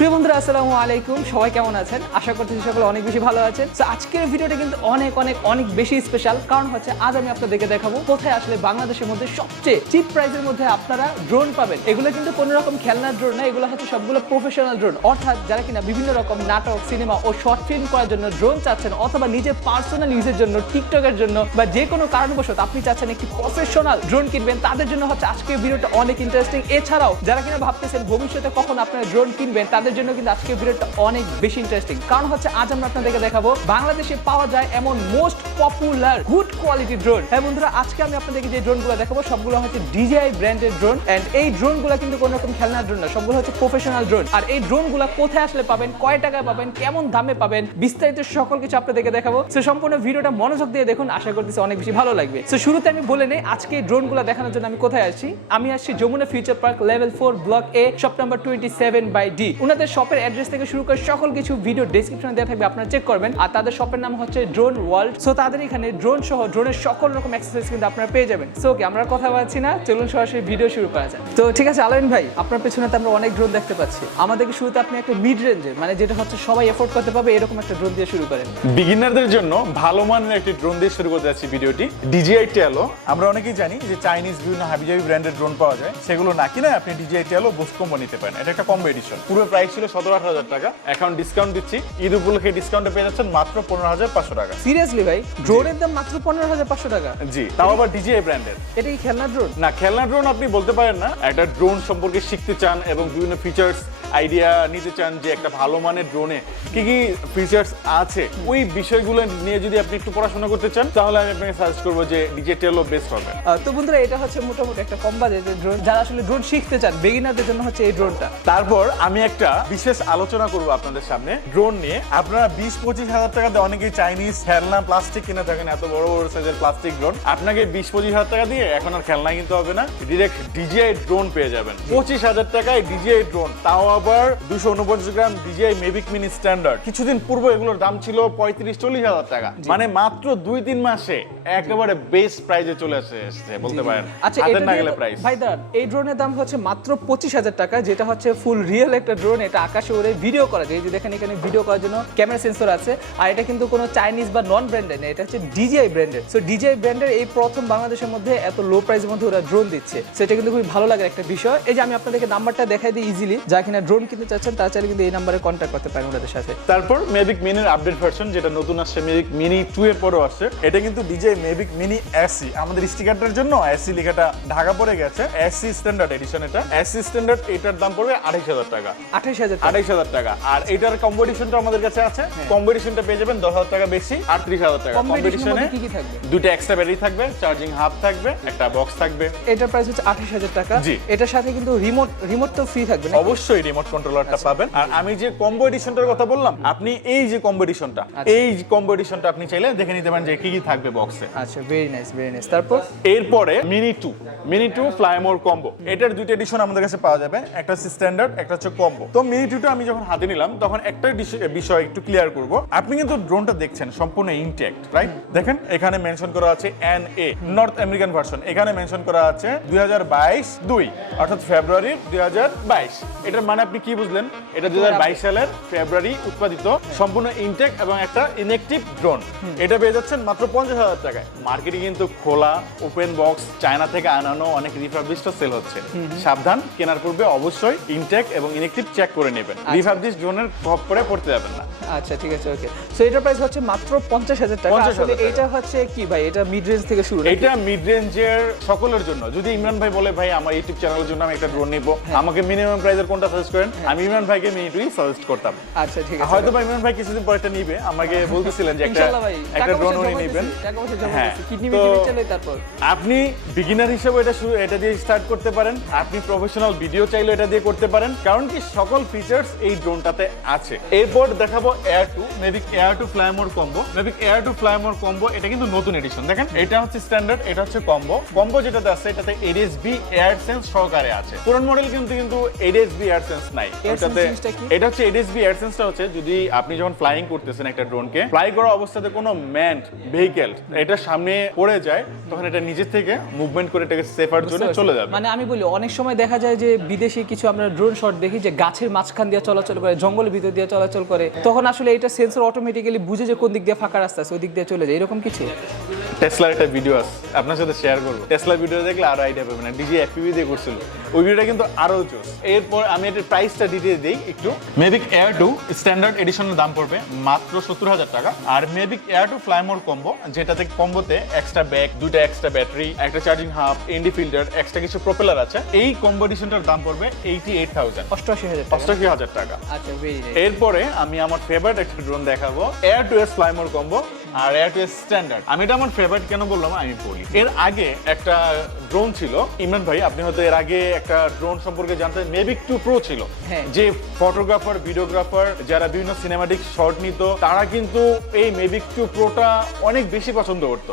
প্রিয় বন্ধুরা আসসালামু আলাইকুম, সবাই কেমন আছেন? আশা করছি সকলে অনেক বেশি ভালো আছেন। তো আজকের ভিডিওটা কিন্তু অনেক বেশি স্পেশাল, কারণ হচ্ছে আজ আমি আপনাদেরকে দেখাবো কোথায় আসলে বাংলাদেশের মধ্যে সবচেয়ে চিপ প্রাইসের মধ্যে আপনারা ড্রোন পাবেন। এগুলো কিন্তু কোনো রকম খেলনার ড্রোন না, এগুলো হচ্ছে সবগুলো প্রফেশনাল ড্রোন, অর্থাৎ যারা কিনা বিভিন্ন রকম নাটক, সিনেমা ও শর্ট ফিল্ম করার জন্য ড্রোন চাচ্ছেন, অথবা নিজের পার্সোনাল ইউজের জন্য, টিকটকের জন্য বা যে কোনো কারণবশত আপনি চাচ্ছেন একটি প্রফেশনাল ড্রোন কিনবেন, তাদের জন্য হচ্ছে আজকের ভিডিওটা অনেক ইন্টারেস্টিং। এছাড়াও যারা কিনা ভাবতেছেন ভবিষ্যতে কখন আপনারা ড্রোন কিনবেন, তাদের জন্য কিন্তু আজকের ভিডিওটা অনেক বেশি ইন্টারেস্টিং। কারণ হচ্ছে আজ আমরা আপনাদেরকে দেখাবো বাংলাদেশে পাওয়া যায় এমন most popular good quality drone. হ্যাঁ বন্ধুরা, আজকে আমি আপনাদেরকে যে ড্রোনগুলো দেখাবো সবগুলো হচ্ছে DJI ব্র্যান্ডের ড্রোন, এন্ড এই ড্রোনগুলো কিন্তু কোনো রকম খেলনার ড্রোন না, সবগুলো হচ্ছে প্রফেশনাল ড্রোন। আর এই ড্রোনগুলো কোথায় আসলে পাবেন, কয় টাকায় পাবেন, কেমন দামে পাবেন, বিস্তারিত সকল কিছু আপনাদেরকে দেখাবো। সো সম্পূর্ণ ভিডিওটা মনোযোগ দিয়ে দেখুন, আশা করতেছি অনেক বেশি ভালো লাগবে। সো শুরুতে আমি বলে নেই আজকে এই ড্রোনগুলো দেখানোর জন্য আমি কোথায় আসছি। আমি আসছি Jamuna Future Park level 4 block A, shop number 27/D। ওনাদের শপের অ্যাড্রেস থেকে শুরু করে সকল কিছু ভিডিও ডেসক্রিপশনে দেওয়া থাকবে, আপনারা চেক করবেন। আর তাদের শপের নাম হচ্ছে ড্রোন ওয়ার্ল্ড। সো তাদের এখানে ড্রোন সহ ড্রোনের সকল রকম অ্যাক্সেসরিজ কিন্তু আপনারা পেয়ে যাবেন। সো ওকে, আমরা কথা বলছি না, চলুন সরাসরি ভিডিও শুরু করা যাক। তো ঠিক আছে আলামিন ভাই, আপনার পেছনে তো আমরা অনেক ড্রোন দেখতে পাচ্ছি। আমাদেরকে শুরুতে আপনি একটা মিড রেঞ্জের, মানে যেটা হচ্ছে সবাই এফোর্ড করতে পারবে, এরকম একটা ড্রোন দিয়ে শুরু করেন। বিগিনারদের জন্য ভালো মানের একটি ড্রোন দিয়ে শুরু করতে যাচ্ছি ভিডিওটি। DJI টেলো, আমরা অনেকেই জানি যে চাইনিজ বিভিন্ন হাবিজাবি ব্র্যান্ডের ড্রোন পাওয়া যায়, সেগুলো না কিনে আপনি DJI টেলো বুস্ট কম্বো নিতে পারেন। এটা একটা কম্বো এডিশন। পুরো প্রাইস ছিল 17-18 হাজার টাকা, এখন ডিসকাউন্ট দিচ্ছি। ঈদ উপলক্ষে ডিসকাউন্টে পেয়ে যাচ্ছেন মাত্র 15,500 টাকা। সিরিয়াসলি ভাই, ড্রোনের দাম মাত্র 15,500 টাকা? জি, তাও আবার DJI ব্র্যান্ডের। এটা কি খেলনা ড্রোন? না, খেলনা ড্রোন আপনি বলতে পারেন না। একটা ড্রোন সম্পর্কে শিখতে চান এবং বিভিন্ন ফিচার্স আইডিয়া নিতে চান যে একটা ভালো মানের ড্রোনে কি কি ফিচার্স আছে, ওই বিষয়গুলো নিয়ে যদি আপনি একটু পড়াশোনা করতে চান, তাহলে আমি আপনাকে সাজেস্ট করবো যে DJI টেলো বেস্ট হবে। তো বন্ধুরা, এটা হচ্ছে মোটামুটি একটা কম বাজেটের ড্রোন, যারা আসলে ড্রোন শিখতে চান, বিগিনারদের জন্য হচ্ছে এই ড্রোনটা। তারপর আমি একটা বিশেষ আলোচনা করবো আপনাদের সামনে ড্রোন নিয়ে। আপনারা 20-25 হাজার টাকা দিয়ে অনেকেই চাইনিজ খেলনা প্লাস্টিক কিনে থাকেন, এত বড় বড় সাইজের প্লাস্টিক ড্রোন। আপনাকে 20-25 হাজার টাকা দিয়ে এখন আর খেলনা কিনতে হবে না, ডিরেক্ট DJI ড্রোন পেয়ে যাবেন 25 হাজার টাকায়। DJI ড্রোন, তাও আবার 249 গ্রাম DJI মেভিক মিনি স্ট্যান্ডার্ড। কিছুদিন পূর্ব এগুলোর দাম ছিল 35-40 হাজার টাকা, মানে মাত্র 2-3 মাসে একেবারে বেস্ট প্রাইজে চলে এসেছে বলতে পারেন। আচ্ছা, হাতের নাগালে প্রাইস। ভাই দাঁড়ান, এই ড্রোনের দাম হচ্ছে মাত্র 25,000 টাকা, যেটা হচ্ছে ফুল রিয়েল একটা ড্রোন। এটা আকাশে উড়ে ভিডিও করা যায়, এই যে দেখেন এখানে ভিডিও করার জন্য ক্যামেরা সেন্সর আছে। আর এটা কিন্তু কোনো চাইনিজ বা নন ব্র্যান্ডেড না, এটা হচ্ছে DJI ব্র্যান্ডেড। সো DJI ব্র্যান্ডের এই প্রথম বাংলাদেশের মধ্যে এত লো প্রাইসের মধ্যে ওরা ড্রোন দিচ্ছে, সেটা কিন্তু খুবই ভালো লাগার একটা বিষয়। এই যে আমি আপনাদেরকে নাম্বারটা দেখাই দিই ইজিলি, যা কিনা ড্রোন কিনতে চাচ্ছেন তারা চাইলে কিন্তু এই নাম্বারে কন্ট্যাক্ট করতে পারেন ওনাদের সাথে। তারপর মেভিক মিনির আপডেট ভার্সন, যেটা নতুন আসছে, মেভিক মিনি 2 এর পরেও আসছে। এটা কিন্তু DJI মেভিক মিনি SC, আমাদের স্টিকারটার জন্য SC লেখাটা ঢাকা পড়ে গেছে। SC স্ট্যান্ডার্ড এডিশন এটা। SC স্ট্যান্ডার্ড, এটার দাম পড়বে 28,000 টাকা। 28,000 টাকা। আর এটার কম্পিটিশনটা আমাদের কাছে আছে। কম্পিটিশনটা পেয়ে যাবেন 10,000 টাকা বেশি, 38,000 টাকা। কম্পিটিশনে কি কি থাকবে? দুটো এক্সট্রা ব্যাটারি থাকবে, চার্জিং হাব থাকবে, একটা বক্স থাকবে। এটার প্রাইস হচ্ছে 28,000 টাকা। জি। এটার সাথে কিন্তু রিমোট তো ফ্রি থাকবে না? অবশ্যই রিমোট কন্ট্রোলারটা পাবেন। আর আমি যে কম্বো এডিশনটার কথা বললাম, আপনি এই যে কম্বো এডিশনটা, এই কম্বো এডিশনটা আপনি চাইলে দেখে নিতে পারেন যে কি কি থাকবে বক্সে। আচ্ছা, ভেরি নাইস, ভেরি নাইস। তারপর এরপরে মিনি 2 ফ্লাইমোর কম্বো, এটার দুটো এডিশন আমাদের কাছে পাওয়া যাবে, একটা হচ্ছে স্ট্যান্ডার্ড, একটা হচ্ছে কম্বো। তো মিনি 2টা আমি যখন হাতে নিলাম তখন একটা বিষয় একটু ক্লিয়ার করব। আপনি কিন্তু ড্রোনটা দেখছেন সম্পূর্ণ ইনটেক্ট, রাইট? দেখেন এখানে মেনশন করা আছে NA, নর্থ আমেরিকান ভার্সন। এখানে মেনশন করা আছে 2022 অর্থাৎ ফেব্রুয়ারি 2022। এটার মানে আপনি কি বুঝলেন? এটা 2022 সালের ফেব্রুয়ারি উৎপাদিত, সম্পূর্ণ ইনটেক এবং একটা ইনঅ্যাক্টিভ ড্রোন। এটা পেয়ে যাচ্ছেন মাত্র 50,000 টাকায়। মার্কেটে কিন্তু খোলা ওপেন বক্স চায়না থেকে আনানো অনেক রিফার্বিশড সেল হচ্ছে। সাবধান, কেনার পূর্বে অবশ্যই ইনটেক এবং ইনঅ্যাক্টিভ চেক করে নেবেন, রিফার্বিশড ড্রোনের প্রভাব পড়ে পড়তে যাবেন না। আচ্ছা ঠিক আছে, ওকে। সো এটার প্রাইস হচ্ছে মাত্র 50,000 টাকা। আসলে এটা হচ্ছে কি ভাই, এটা মিড রেঞ্জ থেকে শুরু? এটা মিড রেঞ্জের সকলের জন্য। যদি ইমরান ভাই বলে ভাই আমার ইউটিউব চ্যানেলের জন্য আমি একটা ড্রোন নিব, আমাকে মিনিমাম প্রাইসের কোনটা সাজেস্ট করেন, আমি ইমরান ভাইকে মিনি 2 সাজেস্ট করতাম। আচ্ছা ঠিক আছে। হয়তো ভাই ইমরান ভাই কিছুদিন পরে এটা নিবে, আমাকে বলতেছিলেন যে একটা ড্রোন উনি নেবেন। হ্যাঁ, কিডনি মিটিয়ে চলে। তারপর আপনি বিগিনার হিসেবে এটা দিয়ে স্টার্ট করতে পারেন, আপনি প্রফেশনাল ভিডিও চাইলে এটা দিয়ে করতে পারেন, কারণ কি সকল ফিচার্স এই ড্রোনটাতে আছে। এরপর দেখাবো Air 2, Mavic Air 2 Fly More combo. Mavic Air 2 Fly More combo, এটা কিন্তু নতুন এডিশন। দেখেন এটা হচ্ছে স্ট্যান্ডার্ড, এটা হচ্ছে কম্বো। কম্বো যেটাতে আছে এটাতে ADS-B এয়ারসেন্স সহকারে আছে। পুরান মডেল কিন্তু ADS-B এয়ারসেন্স নাই। এটা হচ্ছে ADS-B এয়ারসেন্সটা হচ্ছে যদি আপনি যখন ফ্লাইং করতেছেন একটা ড্রোনকে, ফ্লাই করা অবস্থাতে কোনো ম্যানড ভেহিকেল এটা সামনে পড়ে যায়, তখন এটা নিজে থেকে মুভমেন্ট করে এটাকে সেফার জন্য চলে যাবে। মানে আমি বলি অনেক সময় দেখা যায় যে বিদেশি কিছু আমরা ড্রোন শট দেখি যে গাছের মাঠের মাঝখান দিয়ে চলাচল করে, জঙ্গলের ভিতর দিয়ে চলাচল করে, তখন আসলে এটা সেন্সর অটোমেটিক্যালি বুঝে যে কোন দিক দিয়ে ফাঁকা রাস্তা আছে ওই দিক দিয়ে চলে যায়, এরকম কিছু? টেসলার একটা ভিডিও আছে আপনার সাথে শেয়ার করবো, টেসলার ভিডিও দেখলে আরো আইডিয়া পাবেন। DJI FPV দিয়ে করছিল ওই ভিডিওটা কিন্তু আরো জোস। এরপর আমি এটার প্রাইসটা ডিটেইলস দিই একটু। মেভিক এয়ার 2 স্ট্যান্ডার্ড এডিশনের দাম পড়বে মাত্র 70,000 টাকা। আর মেভিক এয়ার 2 ফ্লাইমোর কম্বো, যেটাতে কম্বোতে এক্সট্রা ব্যাগ, দুইটা এক্সট্রা ব্যাটারি, একটা charging hub, ND filter, extra কিছু প্রপেলার আছে, এই কম্বো এডিশনটার দাম পড়বে 88,000 88,000 টাকা। আচ্ছা, ভেরি নাইস। এরপরে আমি আমার ফেভারিট একটা ড্রোন দেখাবো, এয়ার 2s ফ্লাইমোর কম্বো আর এয়ার 2s স্ট্যান্ডার্ড। আমি এটা আমার ফেভারিট কেন বললাম আমি বলি। এর আগে একটা ড্রোন ছিল, ইমরান ভাই আপনি হয়তো এর আগে একটা ড্রোন সম্পর্কে জানতেন, মেভিক 2 প্রো ছিল, যে ফটোগ্রাফার ভিডিওগ্রাফার যারা বিভিন্ন সিনেমাটিক শট নিত তারা কিন্তু এই মেভিক 2 প্রোটা অনেক বেশি পছন্দ করতো।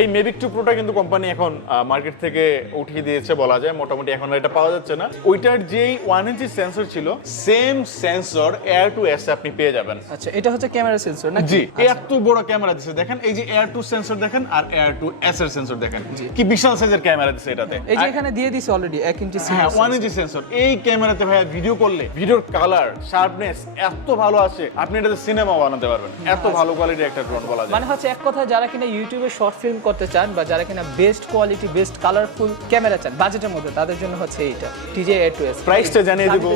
এই মেভিক 2 প্রোটা কিন্তু কোম্পানি এখন মার্কেট থেকে উঠিয়ে দিয়েছে বলা যায়, মোটামুটি এখন এটা পাওয়া যাচ্ছে না। ওইটার যেই 1 ইঞ্চি সেন্সর ছিল সেম সেন্সর এয়ার 2s আপনি পেয়ে যাবেন। আচ্ছা, এটা হচ্ছে ক্যামেরা সেন্সর না? জি, এত বড় ক্যামেরা দিছে দেখেন, এই যে এয়ার 2 সেন্সর দেখেন আর এয়ার 2s এর সেন্সর দেখেন, কি বিশাল সাইজের ক্যামেরা দিছে এটাতে। এই যে এখানে দিয়ে দিছে অলরেডি 1 ইঞ্চি সেন্সর। হ্যাঁ, 1 ইঞ্চি সেন্সর। এই ক্যামেরাতে ভাই ভিডিও করলে ভিডিওর কালার শার্পনেস এত ভালো আসে, আপনি এটাতে সিনেমা বানাতে পারবেন। এত ভালো কোয়ালিটির একটা ড্রোন বলা যায়। মানে হচ্ছে এক কথা, যারা কিনা ইউটিউবে শর্ট ফিল্ম করতে চান বা যারা কিনা best quality best colourful camera চান বাজেটের মধ্যে, তাদের জন্য হচ্ছে এইটা DJI Air 2s। প্রাইসটা জানিয়ে দিব,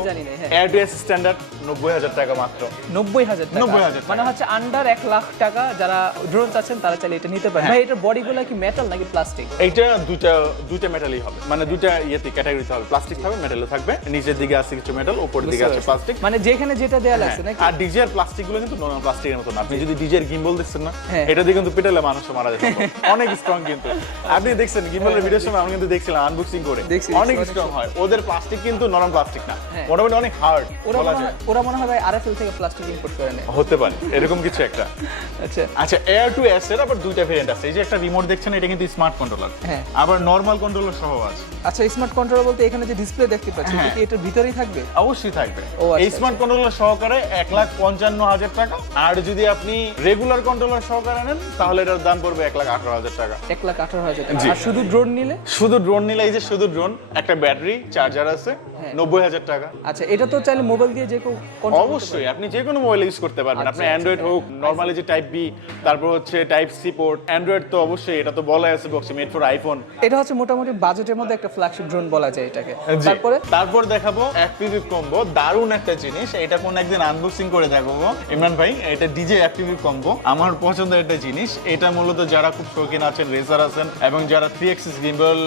Air 2s স্ট্যান্ডার্ড 90,000 টাকা মাত্র। 90,000 টাকা, 90,000 মানে হচ্ছে আন্ডার 1 লাখ টাকা যারা ড্রোন চাচ্ছেন তারা চাইলে এটা নিতে পারেন। ভাই, এটার বডিগুলো কি মেটাল নাকি প্লাস্টিক? এইটা দুইটা মেটালই হবে, মানে দুইটা ইয়েতে ক্যাটাগরিতে হবে, প্লাস্টিক থাকবে, মেটালও থাকবে। নিচের দিকে আছে কিছু মেটাল, উপরের দিকে আছে প্লাস্টিক, মানে যেখানে যেটা দেয়া লাগছে নাকি? আর DJI এর প্লাস্টিক গুলো কিন্তু নরমাল প্লাস্টিকের মতো না। আপনি যদি DJI এর গিম্বল দেখছেন না, এটা দিয়ে কিন্তু পিটালে মানুষ মারা যেত, অনেক স্ট্রং কিন্তু। আপনি দেখছেন গিম্বলের ভিডিওর সময় আমি কিন্তু দেখছিলাম আনবক্সিং করে, অনেক স্ট্রং হয়। ওদের প্লাস্টিক কিন্তু নরম প্লাস্টিক না, মোটামুটি অনেক হার্ড বলা যায়। ওরা মনে হয় ভাই RFL থেকে প্লাস্টিক ইম্পোর্ট করে নেয়, হতে পারে এরকম কিছু একটা। আচ্ছা, Air 2s এর আবার দুইটা ভেরিয়েন্ট আছে। এই যে একটা রিমোট দেখছেন, এটা কিন্তু স্মার্ট কন্ট্রোলার, আবার নরমাল কন্ট্রোলার সহ আছে। আচ্ছা, স্মার্ট কন্ট্রোলার বলতে এখানে যে ডিসপ্লে দেখতে পাচ্ছি এটা কি এটার ভিতরেই থাকবে? অবশ্যই থাকবে। এই স্মার্ট কন্ট্রোলার সহকারে 1,55,000 টাকা, আর যদি আপনি রেগুলার কন্ট্রোলার সহকারে নেন তাহলে এটার দাম পড়বে 1,18,000 টাকা। 1,18,000 টাকা। আর শুধু ড্রোন নিলে? শুধু ড্রোন নিলে, এই যে শুধু ড্রোন, একটা ব্যাটারি, চার্জার আছে, 90,000 টাকা। আচ্ছা, এটা তো চাইলে মোবাইল দিয়ে যে কেউ কন্ট্রোল? অবশ্যই, আপনি যে কোনো মোবাইল ইউজ করতে পারবেন। আপনি অ্যান্ড্রয়েড হোক, নরমালি যে টাইপ বি, তারপর হচ্ছে টাইপ সি পোর্ট। অ্যান্ড্রয়েড তো অবশ্যই, এটা তো বলা আছে বক্সে মেড ফর আইফোন। এটা হচ্ছে মোটামুটি বাজেটের মধ্যে একটা ফ্ল্যাগশিপ ড্রোন বলা যায় এটাকে। তারপর দেখাবো FPV কম্বো, দারুণ একটা জিনিস। এটা কোন একদিন আনবক্সিং করে দেখাবো ইমরান ভাই। এটা DJI FPV কম্বো, আমার পছন্দের একটা জিনিস। এটা মূলত যারা খুব শৌখিন আছেন, রেসার আছেন, এবং যারা 3 অ্যাক্সিস গিম্বল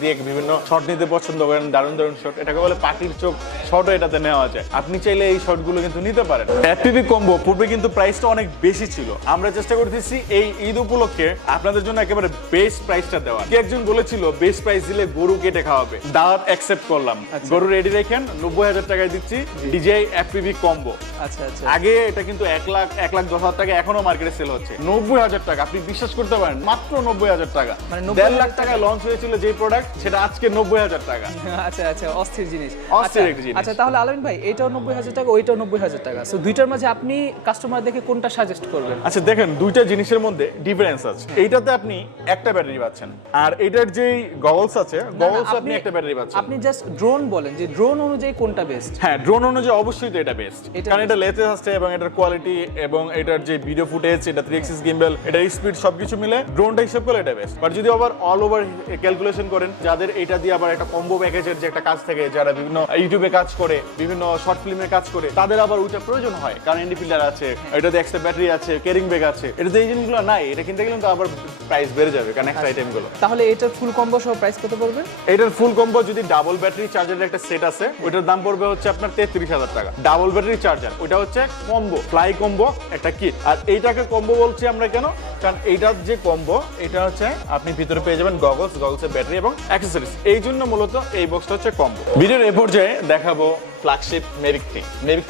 দিয়ে বিভিন্ন শট নিতে পছন্দ করেন, দারুণ দারুণ শট, এটাকে বলে পাখির চোখ শটও এটাতে নেওয়া যায়। আপনি চাইলে এই শটগুলো কিন্তু নিতে পারেন। FPV কম্বো পূর্বে কিন্তু প্রাইসটা অনেক বেশি ছিল, আমরা চেষ্টা করতেছি এই ঈদ উপলক্ষে আপনাদের জন্য একেবারে বেস্ট প্রাইসটা দেওয়া। কি একজন বলেছিল বেস্ট প্রাইস দিলে গরু কেটে খাওয়াবে, দাঁত অ্যাকসেপ্ট করলাম। গরু রেডি রেখেন, 90,000 টাকায় দিচ্ছি DJI FPV কম্বো। আচ্ছা আচ্ছা, আগে এটা কিন্তু 1,10,000 টাকা এখনো মার্কেটে সেল হচ্ছে। 90,000 টাকা, আপনি বিশ্বাস করতে পারেন, মাত্র 90,000 টাকা। মানে 1.5 লাখ টাকায় লঞ্চ হয়েছিল যে প্রোডাক্ট, সেটা আজকে 90,000 টাকা। আচ্ছা আচ্ছা, অস্থির জিনিস। অস্থির একটা জিনিস। আচ্ছা, তাহলে আলমিন ভাই, এটাও 90,000 টাকা, ওইটাও 90,000 টাকা, সো দুইটার মাঝে আপনি কাস্টমার দেখে কোনটা সাজেস্ট করবেন? আচ্ছা দেখেন, দুইটা জিনিসের মধ্যে ডিফারেন্স আছে। এইটাতে আপনি একটা ব্যাটারি পাচ্ছেন, আর এটার যেই গগলস আছে, গগলস আপনি একটা ব্যাটারি পাচ্ছেন। আপনি জাস্ট ড্রোন বলেন যে ড্রোন অনুযায়ী কোনটা বেস্ট? হ্যাঁ, ড্রোন অনুযায়ী অবশ্যই তো এটা বেস্ট, কারণ এটা লেটেস্ট আসছে এবং এটার কোয়ালিটি এবং এটার যে ভিডিও ফুটেজ, এটা 3 অ্যাক্সিস গিম্বল, এটার স্পিড সবকিছু মিলে ড্রোনটা হিসাব করলে এটা বেস্ট। বাট যদি আবার অল ওভার ক্যালকুলেশন করেন, যাদের এটা দিয়ে আবার একটা কম্বো প্যাকেজের যে একটা কাজ থাকে, যারা বিভিন্ন ইউটিউবে কাজ করে, বিভিন্ন শর্ট ফিল্মে কাজ করে, তাদের আবার ওইটা প্রয়োজন হয়, কারণ এনডি ফিল্টার আছে, এটাতে এক্সট্রা ব্যাটারি আছে, ক্যারিং ব্যাগ আছে। এটাতে এই জিনিসগুলো নাই, এটা কিনতে গেলে তো আবার প্রাইস বেড়ে যাবে, কারণ এক্সট্রা আইটেমগুলো। তাহলে এটার ফুল কম্বো সহ প্রাইস কত পড়বে? এটার ফুল কম্বো যদি ডাবল ব্যাটারি চার্জারের একটা সেট আছে, ওইটার দাম পড়বে হচ্ছে আপনার 33,000 টাকা। ডাবল ব্যাটারি চার্জার, ওইটা হচ্ছে কম্বো, ফ্লাই কম্বো একটা কিট। আর এইটাকে কম্বো বলছি আমরা কেন, কারণ এইটার যে কম্বো, এটা হচ্ছে আপনি ভিতরে পেয়ে যাবেন গগলস, গগলসের ব্যাটারি এবং অ্যাক্সেসরিজ। এই জন্য মূলত এই বক্সটা হচ্ছে কম্বো। ভিডিওর এ পর্যায়ে দেখাবো ফ্ল্যাগশিপ মেভিক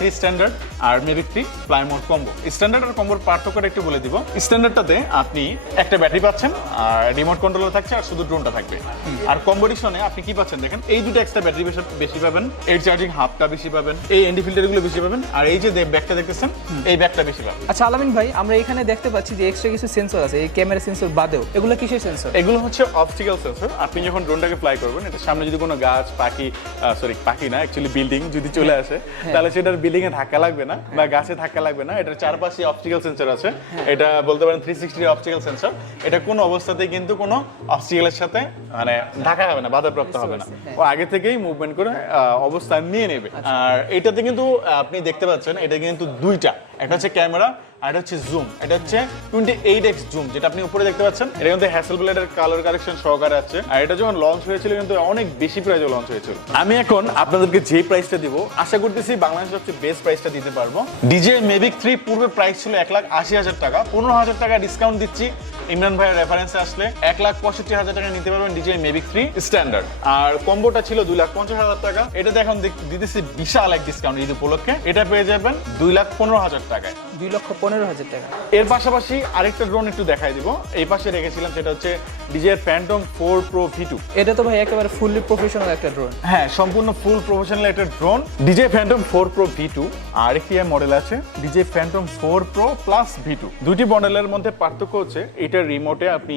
3 স্ট্যান্ডার্ড আর মেভিক 3 ফ্লাইমোর কম্বো। স্ট্যান্ডার্ড আর কম্বোর পার্থক্যটা একটু বলে দিব। স্ট্যান্ডার্ডটাতে আপনি একটা ব্যাটারি পাচ্ছেন, আর রিমোট কন্ট্রোলার থাকছে, আর শুধু ড্রোনটা থাকবে। আর কম্বিনেশনে আপনি কি পাচ্ছেন দেখেন, এই দুটো এক্সট্রা ব্যাটারি বেশি পাবেন, এর চার্জিং হাবটা বেশি পাবেন, এই এনডি ফিল্টারগুলো বেশি পাবেন, আর এই যে ব্যাগটা দেখতেছেন, এই ব্যাগটা বেশি পাবেন। আচ্ছা আলামিন ভাই, আমরা এখানে দেখতে পাচ্ছি যে এক্সট্রা কিছু সেন্সর আছে এই ক্যামেরা সেন্সর বাদেও, এগুলো কিসের সেন্সর? এগুলো হচ্ছে অবস্টিক্যাল সেন্সর। আপনি যখন ড্রোনটাকে ফ্লাই করবেন, এটা সামনে যদি কোনো গাছ, পাখি না অ্যাকচুয়ালি বিল্ডিং যদি চলে আসে, তাহলে সেটার বিল্ডিং এ ধাক্কা লাগবে না বা গাছে ধাক্কা লাগবে না। এটার চারপাশে অবস্টিক্যাল সেন্সর আছে, এটা বলতে পারেন 360 অবস্টিক্যাল সেন্সর। এটা কোনো অবস্থাতেই কিন্তু কোনো অবস্টিক্যালের সাথে মানে ধাক্কা হবে না, বাধাপ্রাপ্ত হবে না, ও আগে থেকেই মুভমেন্ট করে অবস্থান নিয়ে নেবে। আর এটাতে কিন্তু আপনি দেখতে পাচ্ছেন এটা কিন্তু দুইটা, একটা হচ্ছে ক্যামেরা আর এটা হচ্ছে জুম। এটা হচ্ছে 28x জুম, যেটা আপনি উপরে দেখতে পাচ্ছেন। এটা কিন্তু হ্যাসেলব্লেডের কালার কারেকশন সহকারে আছে। আর এটা যখন লঞ্চ হয়েছিল কিন্তু অনেক বেশি প্রাইসে লঞ্চ হয়েছিল। আমি এখন আপনাদেরকে যে প্রাইসটা দিব, আশা করতেছি বাংলাদেশের সবচেয়ে বেস্ট প্রাইসটা দিতে পারবো। DJI Mavic 3 পূর্বে প্রাইস ছিল 1,80,000 টাকা, 15,000 টাকা ডিসকাউন্ট দিচ্ছি ইমরান ভাইয়ের রেফারেন্সে আসলে 1,65,000 টাকা নিতে পারবেন DJI Mavic 3 স্ট্যান্ডার্ড। আর কম্বোটা ছিল 2,50,000 টাকা, এটাতে এখন দিতেছি বিশাল এক ডিসকাউন্ট ঈদ উপলক্ষে। এটা পেয়ে যাবেন 2,15,000 টাকায়, 2,15,000 টাকা। এর পাশাপাশি আরেকটা ড্রোন একটু দেখাই দিব, এই পাশে রেখেছিলাম, সেটা হচ্ছে DJI Phantom 4 Pro V2। এটা তো ভাই একেবারে ফুললি প্রফেশনাল একটা ড্রোন। হ্যাঁ, সম্পূর্ণ ফুল প্রফেশনাল একটা drone, DJI Phantom 4 Pro V2। আর একটি মডেল আছে DJI Phantom 4 Pro Plus V2। দুটি মডেলের মধ্যে পার্থক্য হচ্ছে এটার রিমোটে আপনি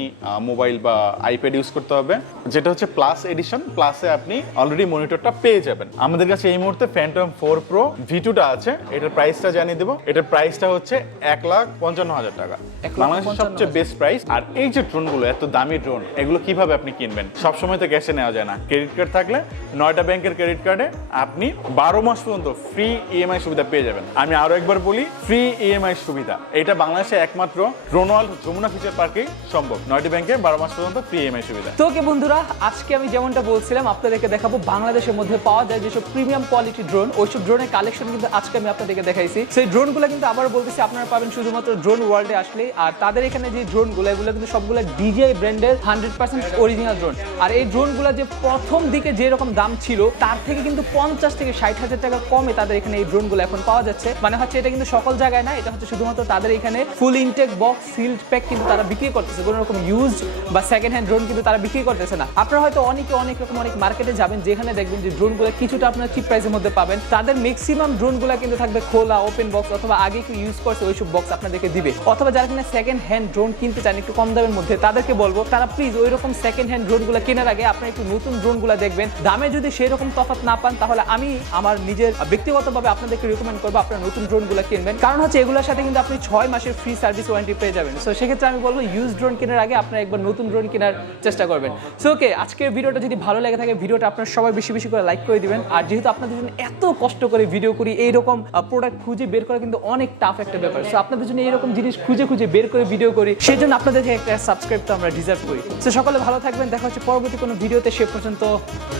মোবাইল বা আইপ্যাড ইউজ করতে হবে, যেটা হচ্ছে প্লাস এডিশন। প্লাসে আপনি অলরেডি মনিটরটা পেয়ে যাবেন। আমাদের কাছে এই মুহূর্তে Phantom 4 Pro V2টা আছে, এটার প্রাইসটা জানিয়ে দেবো। এটার প্রাইসটা হচ্ছে 1,55,000 টাকা, বাংলাদেশের সবচেয়ে বেস্ট প্রাইস। আর এই যে ড্রোনগুলো এত দামি ড্রোন, এগুলো কিভাবে আপনি কিনবেন? সবসময় তো ক্যাশে নেওয়া যায় না, ক্রেডিট কার্ড থাকলে 9টা ব্যাংকের ক্রেডিট কার্ডে আপনি 12 মাস পর্যন্ত ফ্রি ইএমআই সুবিধা পেয়ে যাবেন। আমি আরো একবার বলি, ফ্রি ইএমআই সুবিধা, এটা বাংলাদেশে একমাত্র ড্রোন ওয়ার্ল্ড যমুনা ফিচার পার্কেই সম্ভব। 9টি ব্যাংকে 12 মাস পর্যন্ত ফ্রি ইএমআই সুবিধা। তো ওকে বন্ধুরা, আজকে আমি যেমনটা বলছিলাম আপনাদেরকে দেখাবো বাংলাদেশের মধ্যে পাওয়া যায় যেসব প্রিমিয়াম কোয়ালিটি ড্রোন, ওইসব ড্রোনের কালেকশন কিন্তু আজকে আমি আপনাদেরকে দেখাইছি। সেই ড্রোনগুলো কিন্তু আবার বলতেছি আপনারা পাবেন শুধুমাত্র ড্রোন ওয়ার্ল্ডে আসলে। আর তাদের এখানে যে ড্রোনগুলো, এগুলো কিন্তু সবগুলো DJI ব্র্যান্ডের 100% অরিজিনাল ড্রোন। আর এই ড্রোনগুলো যে প্রথম দিকে যে রকম দাম ছিল তার থেকে কিন্তু 50 থেকে 60,000 টাকা কমে তাদের এখানে এই ড্রোনগুলো এখন পাওয়া যাচ্ছে। মানে হচ্ছে এটা কিন্তু সকল জায়গায় না, এটা হচ্ছে শুধুমাত্র তাদের এখানে ফুল ইনটেক বক্স সিলড প্যাক কিন্তু তারা বিক্রি করতেছে। কোনো রকম ইউজড বা সেকেন্ড হ্যান্ড ড্রোন কিন্তু তারা বিক্রি করতেছে না। আপনারা হয়তো অনেক রকম মার্কেটে যাবেন, যেখানে দেখবেন যে ড্রোনগুলো কিছুটা আপনারা চিপ প্রাইসের মধ্যে পাবেন। তাদের ম্যাক্সিমাম ড্রোনগুলো কিন্তু থাকবে খোলা ওপেন বক্স, অথবা আগে কেউ ইউজ করছে ওইসব বক্স আপনাদেরকে দিবে। অথবা যারা কিনা সেকেন্ড হ্যান্ড ড্রোন কিনতে চান একটু কম দামের মধ্যে, তাদেরকে বলবো তারা প্লিজ ওই রকম সেকেন্ড হ্যান্ড ড্রোনগুলো কেনার আগে আপনারা একটু নতুন ড্রোনগুলো দেখবেন। দামে যদি সেই রকম তফাৎ না পান, তাহলে আমি আমার নিজের ব্যক্তিগতভাবে আপনাদেরকে রিকমেন্ড করবো আপনারা নতুন ড্রোনগুলো কিনবেন। কারণ হচ্ছে এগুলোর সাথে কিন্তু আপনি 6 মাসের ফ্রি সার্ভিস ওয়ারেন্টি পেয়ে যাবেন। সো সেক্ষেত্রে আমি বলবো ইউজ ড্রোন কেনার আগে আপনারা একবার নতুন ড্রোন কেনার চেষ্টা করবেন। সো ওকে, আজকের ভিডিওটা যদি ভালো লেগে থাকে, ভিডিওটা আপনারা সবাই বেশি বেশি করে লাইক করে দিবেন। আর যেহেতু আপনাদের জন্য এত কষ্ট করে ভিডিও করি, এইরকম প্রোডাক্ট খুঁজে বের করা কিন্তু অনেক টাফ একটা ব্যাপার। সো আপনাদের জন্য এইরকম জিনিস খুঁজে বের করে ভিডিও করি, সেই জন্য আপনাদের থেকে একটা সাবস্ক্রাইব তো আমরা ডিজার্ভ করি। সো সকলে ভালো থাকবেন, দেখা হচ্ছে পরবর্তী কোনো ভিডিওতে। সে পর্যন্ত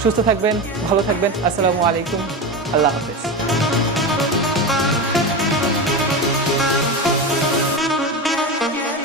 সুস্থ থাকবেন, ভালো থাকবেন। আসসালামু আলাইকুম, আল্লাহ হাফেজ।